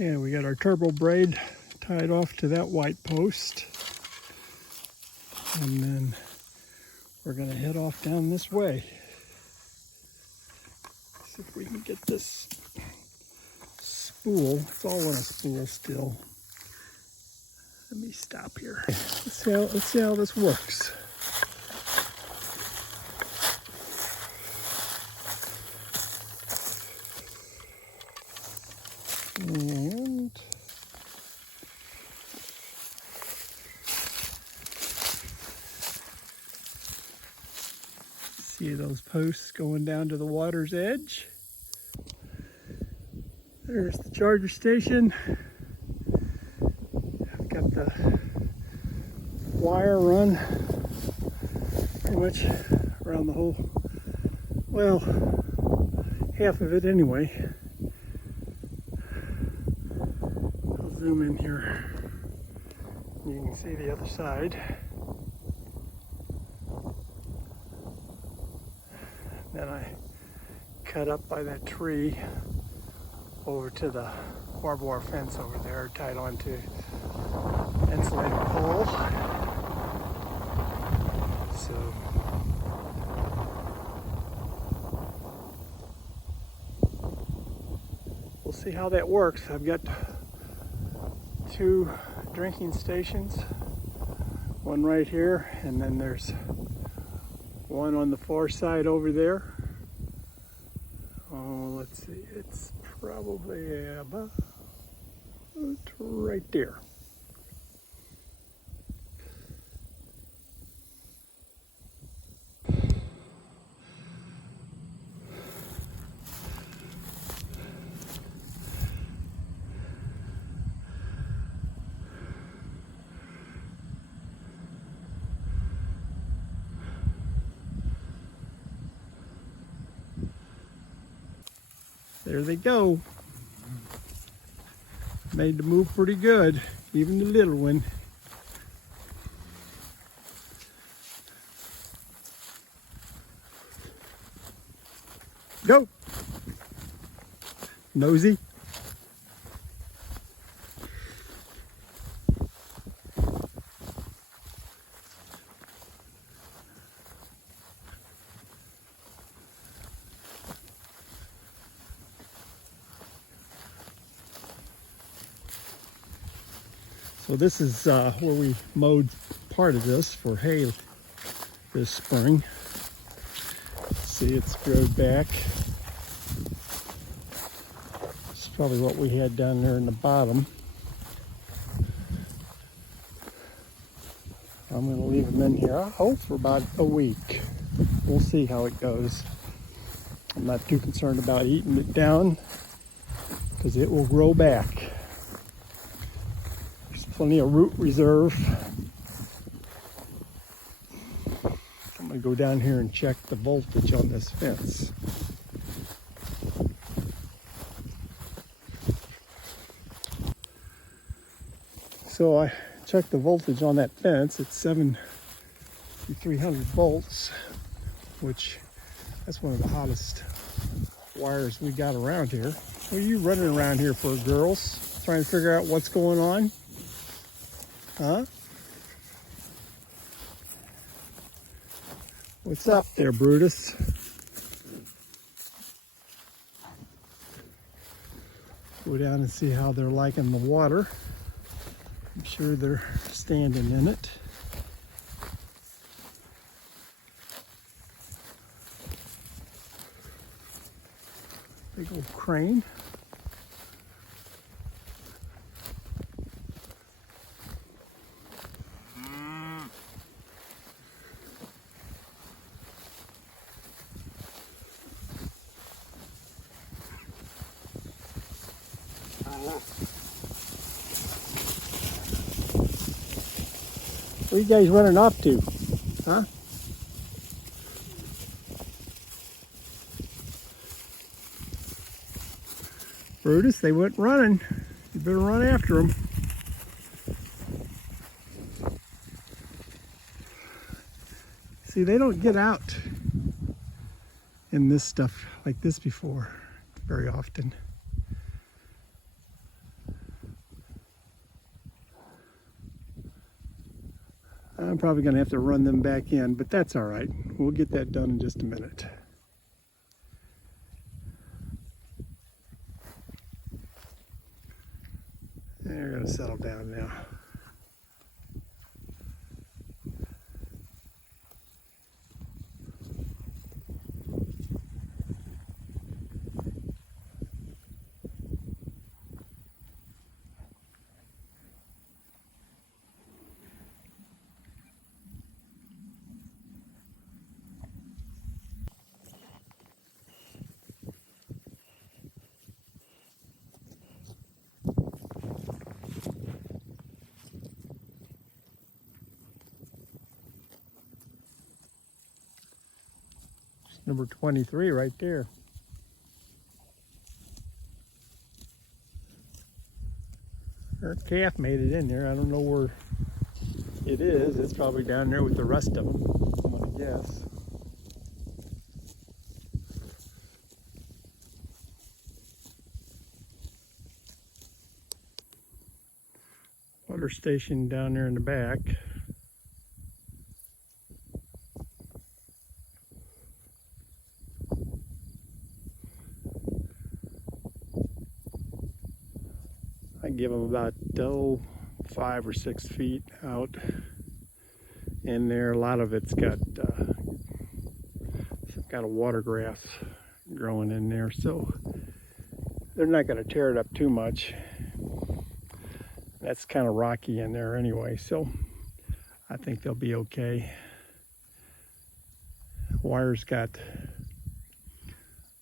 Okay, we got our turbo braid tied off to that white post. And then we're gonna head off down this way. See if we can get this spool. It's all on a spool still. Let me stop here. Let's see how this works. And see those posts going down to the water's edge. There's the charger station. I've got the wire run pretty much around the whole, well, half of it anyway. I'll zoom in here. You can see the other side. Then I cut up by that tree over to the barbed wire fence over there, tied onto insulated pole. So we'll see how that works. I've got 2 drinking stations, one right here, and then there's one on the far side over there. Oh, let's see, it's probably about right there. There they go. Made the move pretty good, even the little one. Go! Nosy. So this is where we mowed part of this for hay this spring. See, it's growed back. It's probably what we had down there in the bottom. I'm going to leave them in here, I hope, for about a week. We'll see how it goes. I'm not too concerned about eating it down because it will grow back. Plenty of root reserve. I'm going to go down here and check the voltage on this fence. So I checked the voltage on that fence. It's 7,300 volts, which that's one of the hottest wires we got around here. What are you running around here for, girls? Trying to figure out what's going on? Huh? What's up there, Brutus? Go down and see how they're liking the water. I'm sure they're standing in it. Big old crane. What are you guys running off to? Huh? Brutus, they went running. You better run after them. See, they don't get out in this stuff like this before very often. I'm probably going to have to run them back in, but that's all right. We'll get that done in just a minute. They're going to settle down now. Number 23 right there. Her calf made it in there. I don't know where it is. It's probably down there with the rest of them, I'm gonna guess. Water station down there in the back. I give them about 5 or 6 feet out in there. A lot of it's got some kind of water grass growing in there, so they're not going to tear it up too much. That's kind of rocky in there anyway, so I think they'll be okay. Wire's got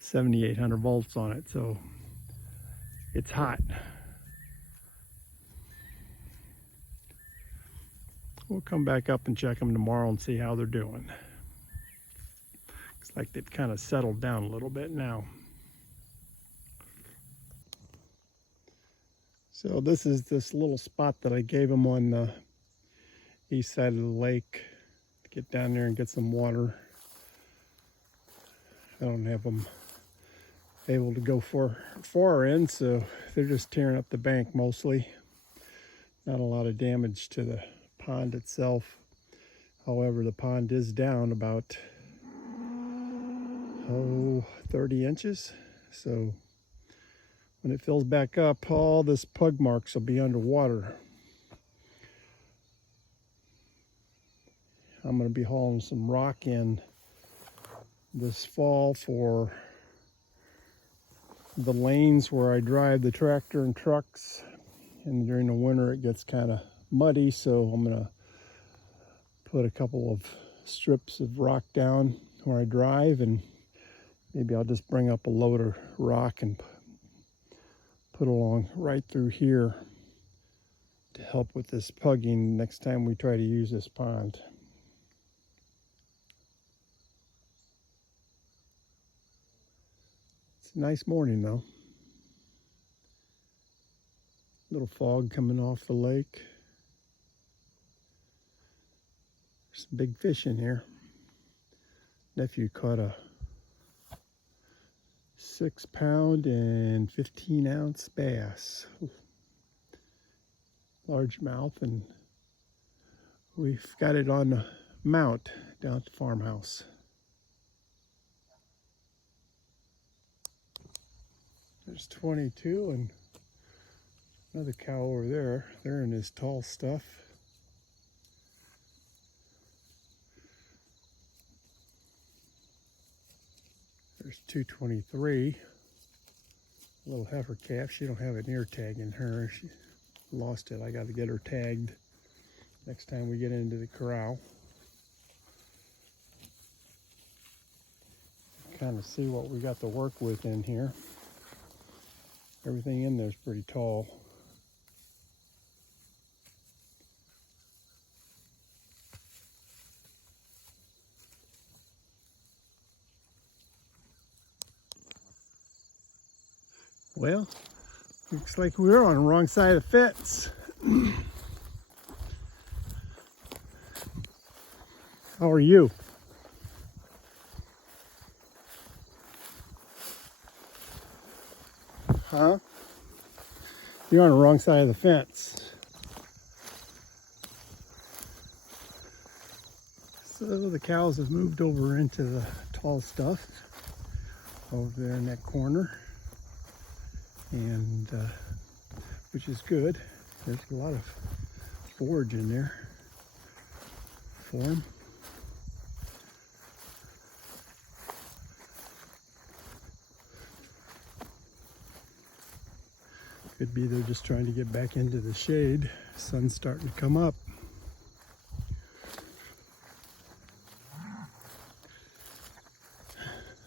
7,800 volts on it, so it's hot. We'll come back up and check them tomorrow and see how they're doing. Looks like they've kind of settled down a little bit now. So this is this little spot that I gave them on the east side of the lake. Get down there and get some water. I don't have them able to go far in, so they're just tearing up the bank mostly. Not a lot of damage to the pond itself. However, the pond is down about 30 inches. So when it fills back up, all this pug marks will be underwater. I'm going to be hauling some rock in this fall for the lanes where I drive the tractor and trucks. And during the winter it gets kind of muddy, so I'm going to put a couple of strips of rock down where I drive, and maybe I'll just bring up a load of rock and put along right through here to help with this pugging next time we try to use this pond. It's a nice morning though. Little fog coming off the lake. There's some big fish in here. Nephew caught a 6-pound and 15-ounce bass. Largemouth, and we've got it on the mount down at the farmhouse. There's 22 and another cow over there. They're in his tall stuff. There's 223. Little heifer calf. She don't have an ear tag in her. She lost it. I got to get her tagged next time we get into the corral. Kind of see what we got to work with in here. Everything in there is pretty tall. Well, looks like we're on the wrong side of the fence. How are you? Huh? You're on the wrong side of the fence. So the cows have moved over into the tall stuff over there in that corner, and which is good. There's a lot of forage in there for them. Could be they're just trying to get back into the shade. Sun's starting to come up.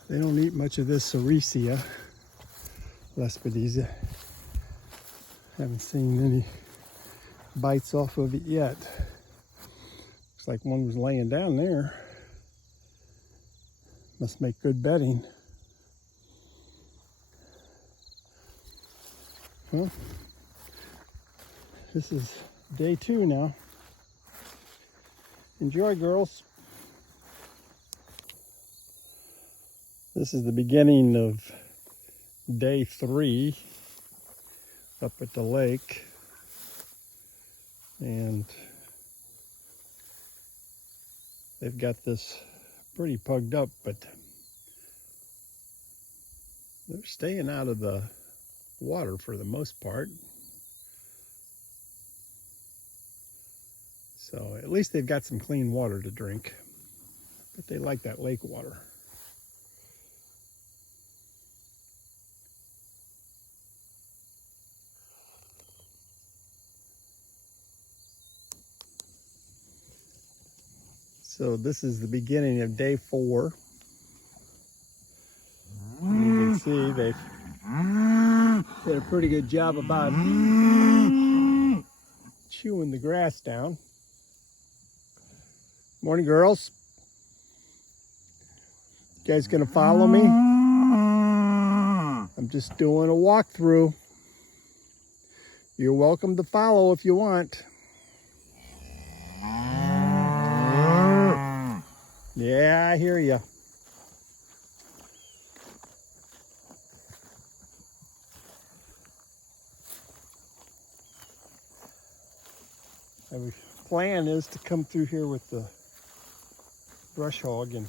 They don't eat much of this Sericea, Lespedeza. Haven't seen any bites off of it yet. Looks like one was laying down there. Must make good bedding. Well, this is day 2 now. Enjoy, girls. This is the beginning of day 3 up at the lake. And they've got this pretty pugged up, but they're staying out of the water for the most part. So at least they've got some clean water to drink, but they like that lake water. So this is the beginning of day 4. You can see they've did a pretty good job about chewing the grass down. Morning, girls. You guys gonna follow me? I'm just doing a walkthrough. You're welcome to follow if you want. Yeah, I hear you. My plan is to come through here with the brush hog and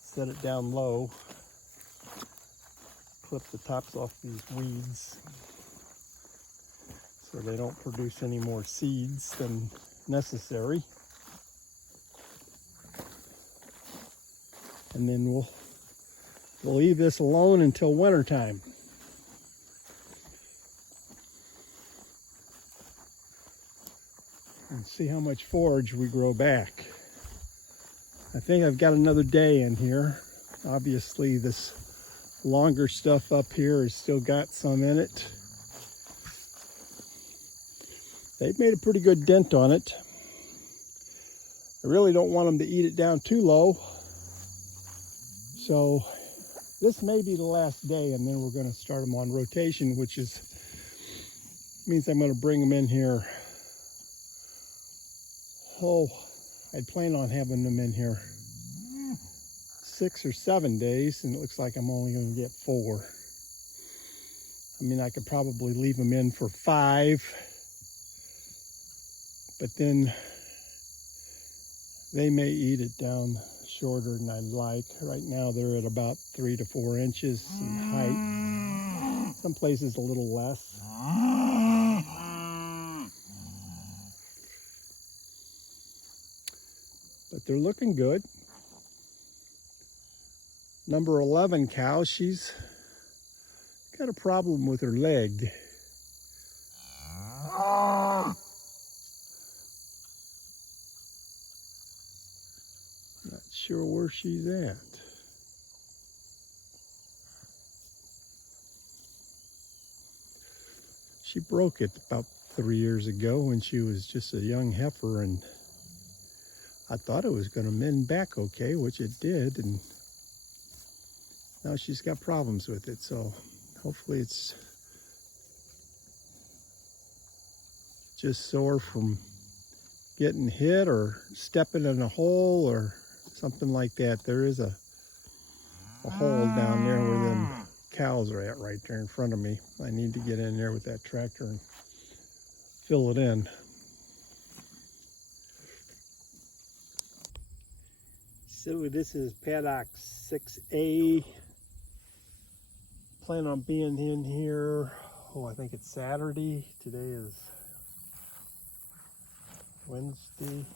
set it down low, clip the tops off these weeds so they don't produce any more seeds than necessary. And then we'll leave this alone until winter time. And see how much forage we grow back. I think I've got another day in here. Obviously this longer stuff up here has still got some in it. They've made a pretty good dent on it. I really don't want them to eat it down too low. So this may be the last day, and then we're going to start them on rotation, which means I'm going to bring them in here. Oh, I'd plan on having them in here 6 or 7 days, and it looks like I'm only going to get 4. I mean, I could probably leave them in for 5, but then they may eat it down shorter than I'd like. Right now they're at about 3 to 4 inches in height. Some places a little less. But they're looking good. Number 11 cow, she's got a problem with her leg. Not sure where she's at. She broke it about 3 years ago when she was just a young heifer, and I thought it was going to mend back okay, which it did, and now she's got problems with it. So hopefully it's just sore from getting hit or stepping in a hole or something like that. There is a hole down there where them cows are at right there in front of me. I need to get in there with that tractor and fill it in. So this is Paddock 6A. Plan on being in here, I think it's Saturday. Today is Wednesday.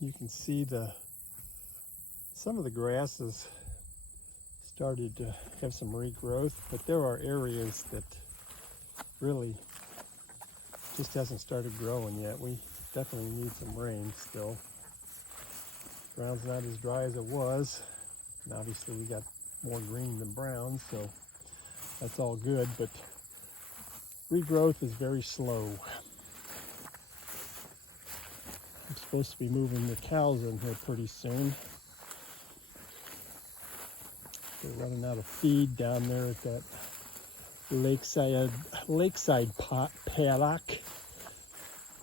You can see some of the grasses started to have some regrowth, but there are areas that really just hasn't started growing yet. We definitely need some rain still. Ground's not as dry as it was, and obviously we got more green than brown, so that's all good, but regrowth is very slow. I'm supposed to be moving the cows in here pretty soon. They're running out of feed down there at that Lakeside Paddock.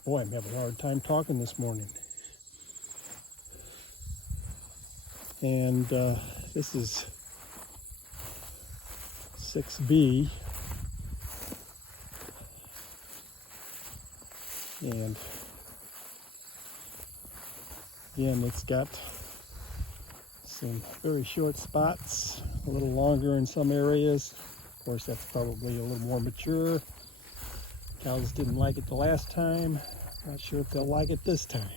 Boy, I'm having a hard time talking this morning. And this is 6B. And again, it's got some very short spots, a little longer in some areas. Of course, that's probably a little more mature. Cows didn't like it the last time. Not sure if they'll like it this time.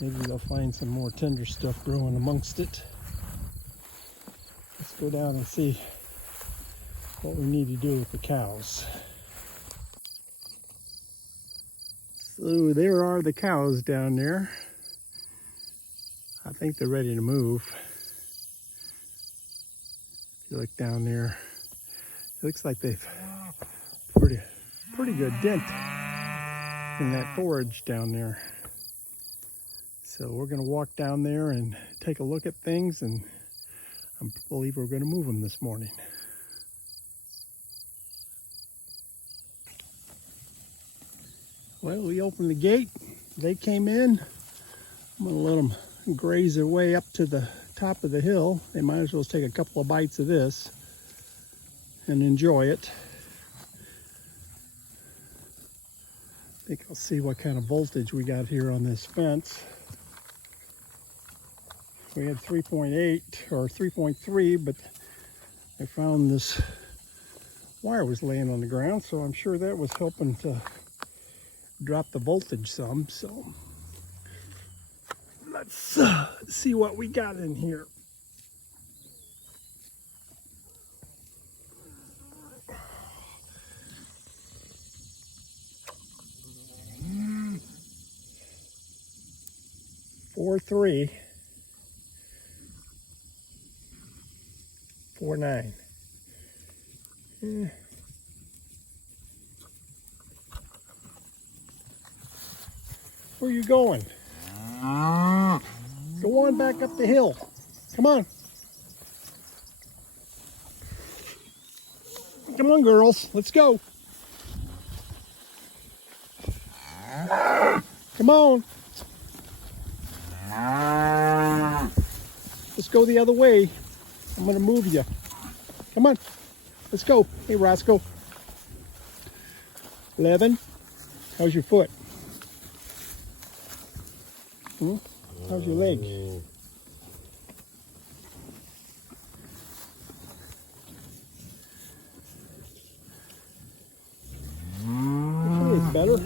Maybe they'll find some more tender stuff growing amongst it. Let's go down and see what we need to do with the cows. So there are the cows down there. I think they're ready to move. If you look down there, it looks like they've pretty good dent in that forage down there. So we're going to walk down there and take a look at things, and I believe we're going to move them this morning. Well, we opened the gate. They came in. I'm going to let them graze their way up to the top of the hill. They might as well take a couple of bites of this and enjoy it. I think I'll see what kind of voltage we got here on this fence. We had 3.8 or 3.3, but I found this wire was laying on the ground, so I'm sure that was helping to drop the voltage some. So let's see what we got in here. Four 3 4.9. Where are you going? Go on back up the hill. Come on. Come on, girls. Let's go. Come on. Let's go the other way. I'm going to move you. Come on. Let's go. Hey, Roscoe. 11. How's your foot? How's your leg? Okay, it's better.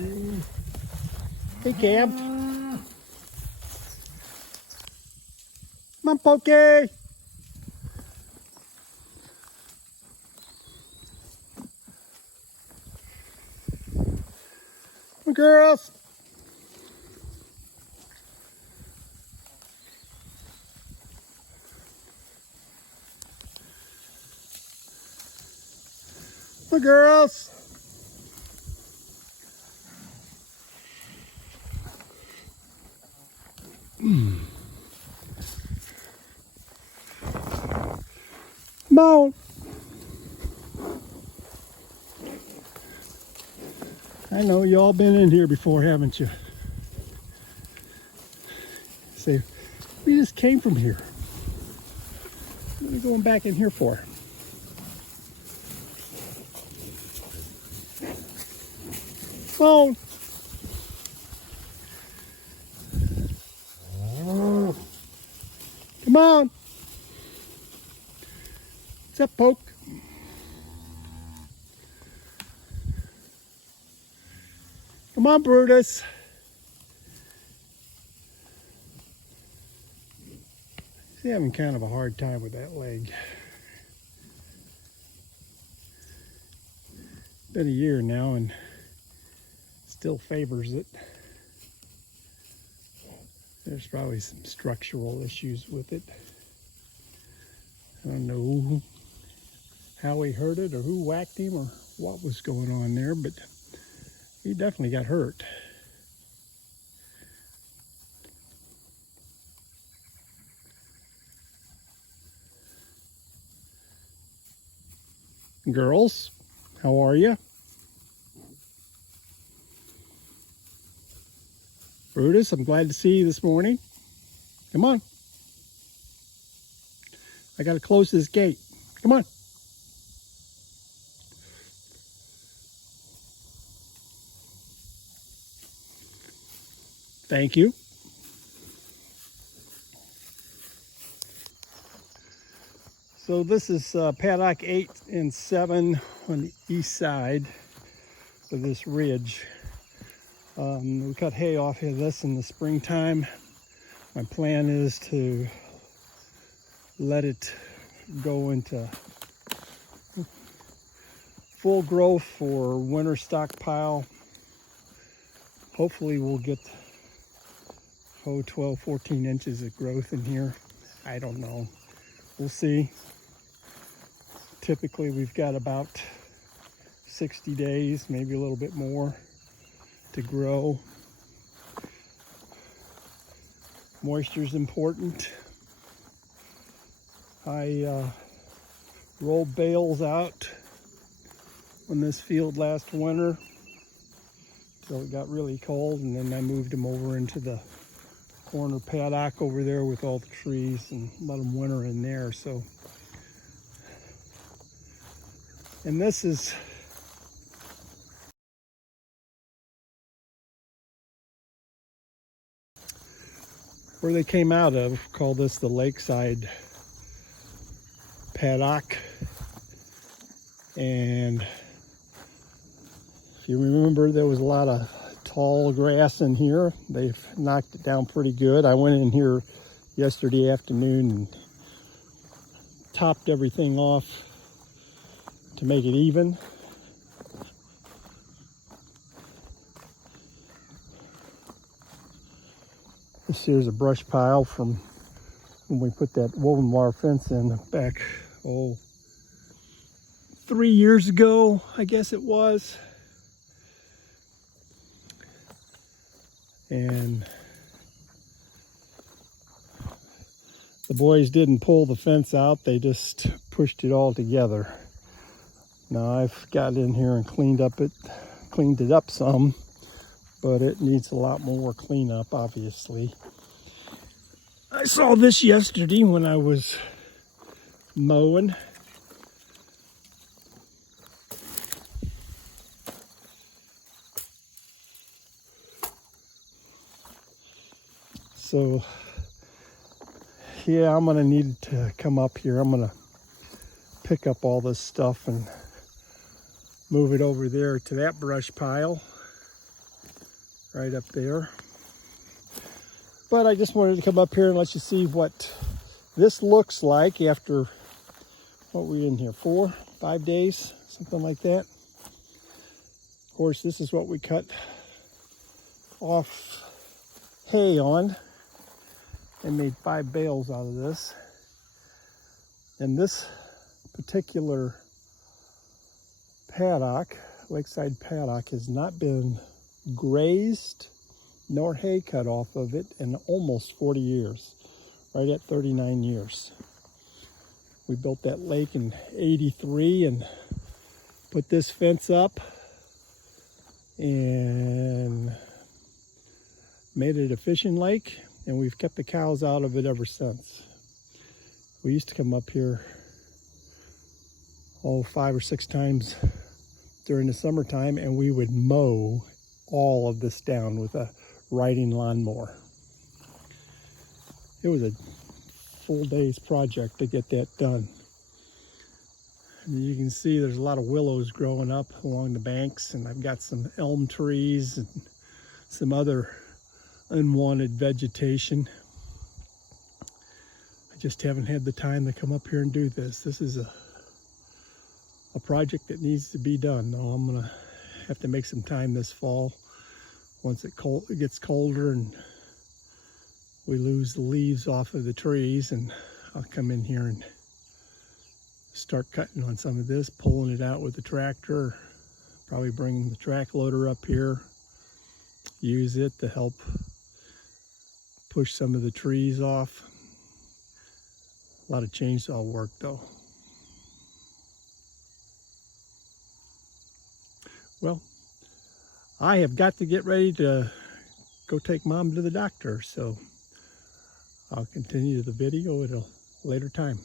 Hey, Cam. Come on, Pokey. Come on, girls. Come on, girls. Come on. I know you all been in here before, haven't you? Say, we just came from here. What are you going back in here for? Come on. Come on. What's up, Poke? Come on, Brutus. He's having kind of a hard time with that leg. Been a year now and still favors it. There's probably some structural issues with it. I don't know how he hurt it or who whacked him or what was going on there, but he definitely got hurt. Girls, how are you? Brutus, I'm glad to see you this morning. Come on. I got to close this gate. Come on. Thank you. So this is Paddock 8 and 7 on the east side of this ridge. We cut hay off of this in the springtime. My plan is to let it go into full growth for winter stockpile. Hopefully we'll get 12, 14 inches of growth in here. I don't know. We'll see. Typically we've got about 60 days, maybe a little bit more to grow. Moisture is important. I rolled bales out on this field last winter till it got really cold, and then I moved them over into the corner paddock over there with all the trees and let them winter in there. So, and this is where they came out of. Call this the Lakeside Paddock. And if you remember, there was a lot of tall grass in here. They've knocked it down pretty good. I went in here yesterday afternoon and topped everything off to make it even. This here's a brush pile from when we put that woven wire fence in back, 3 years ago, I guess it was. And the boys didn't pull the fence out, they just pushed it all together. Now I've got in here and cleaned it up some, but it needs a lot more cleanup, obviously. I saw this yesterday when I was mowing. So, yeah, I'm gonna need to come up here. I'm gonna pick up all this stuff and move it over there to that brush pile right up there. But I just wanted to come up here and let you see what this looks like after, what we in here, 4, 5 days, something like that. Of course, this is what we cut off hay on and made 5 bales out of this. And this particular paddock, Lakeside Paddock, has not been grazed nor hay cut off of it in almost 40 years, right at 39 years. We built that lake in '83 and put this fence up and made it a fishing lake, and we've kept the cows out of it ever since. We used to come up here 5 or 6 times during the summertime, and we would mow all of this down with a riding lawnmower. It was a full day's project to get that done. And you can see there's a lot of willows growing up along the banks, and I've got some elm trees and some other unwanted vegetation. I just haven't had the time to come up here and do this. This is a project that needs to be done, though. I'm gonna have to make some time this fall once it gets colder and we lose the leaves off of the trees, and I'll come in here and start cutting on some of this, pulling it out with the tractor, probably bring the track loader up here, use it to help push some of the trees off. A lot of chainsaw work though. Well, I have got to get ready to go take Mom to the doctor, so I'll continue the video at a later time.